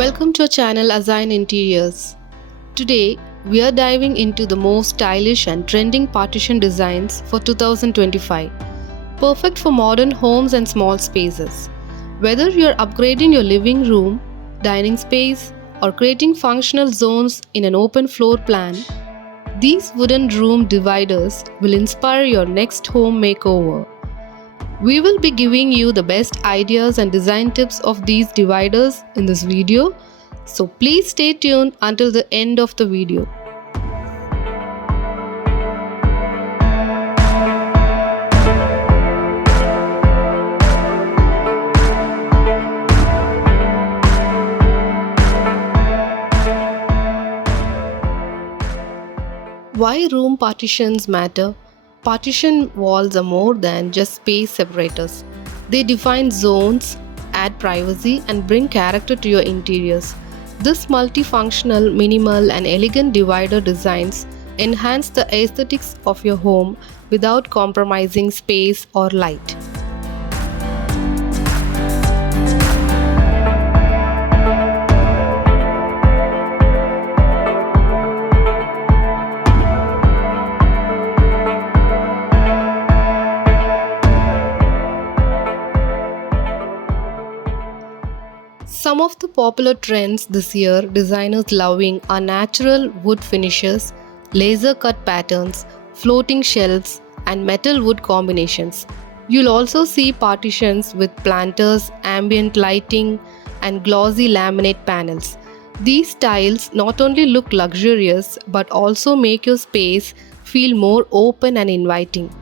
Welcome to our channel Assign Interiors. Today, we are diving into the most stylish and trending partition designs for 2025. Perfect for modern homes and small spaces. Whether you're upgrading your living room, dining space, or creating functional zones in an open floor plan, these wooden room dividers will inspire your next home makeover. We will be giving you the best ideas and design tips of these dividers in this video, so please stay tuned until the end of the video. Why room partitions matter? Partition walls are more than just space separators. They define zones, add privacy, and bring character to your interiors. This multifunctional, minimal, and elegant divider designs enhance the aesthetics of your home without compromising space or light. Some of the popular trends this year designers loving are natural wood finishes, laser cut patterns, floating shelves, and metal wood combinations. You'll also see partitions with planters, ambient lighting, and glossy laminate panels. These styles not only look luxurious but also make your space feel more open and inviting.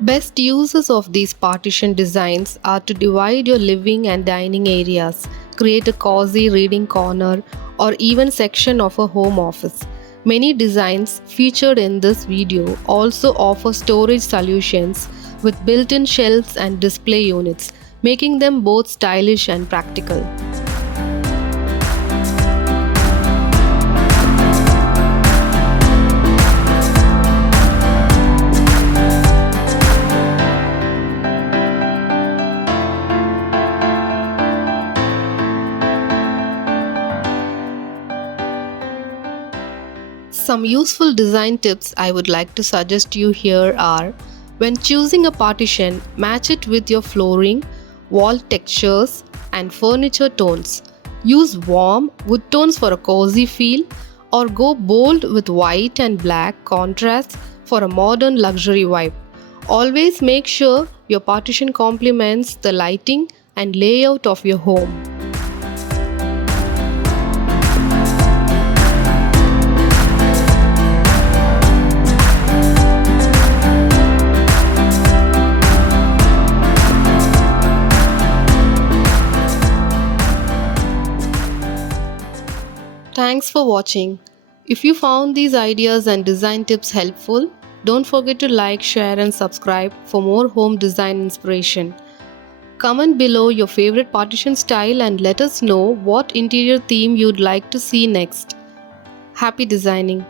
Best uses of these partition designs are to divide your living and dining areas, create a cozy reading corner, or even section of a home office. Many designs featured in this video also offer storage solutions with built-in shelves and display units, making them both stylish and practical. Some useful design tips I would like to suggest you here are: when choosing a partition, match it with your flooring, wall textures, and furniture tones. Use warm wood tones for a cozy feel, or go bold with white and black contrasts for a modern luxury vibe. Always make sure your partition complements the lighting and layout of your home. Thanks for watching. If you found these ideas and design tips helpful, don't forget to like, share, and subscribe for more home design inspiration. Comment below your favorite partition style and let us know what interior theme you'd like to see next. Happy designing!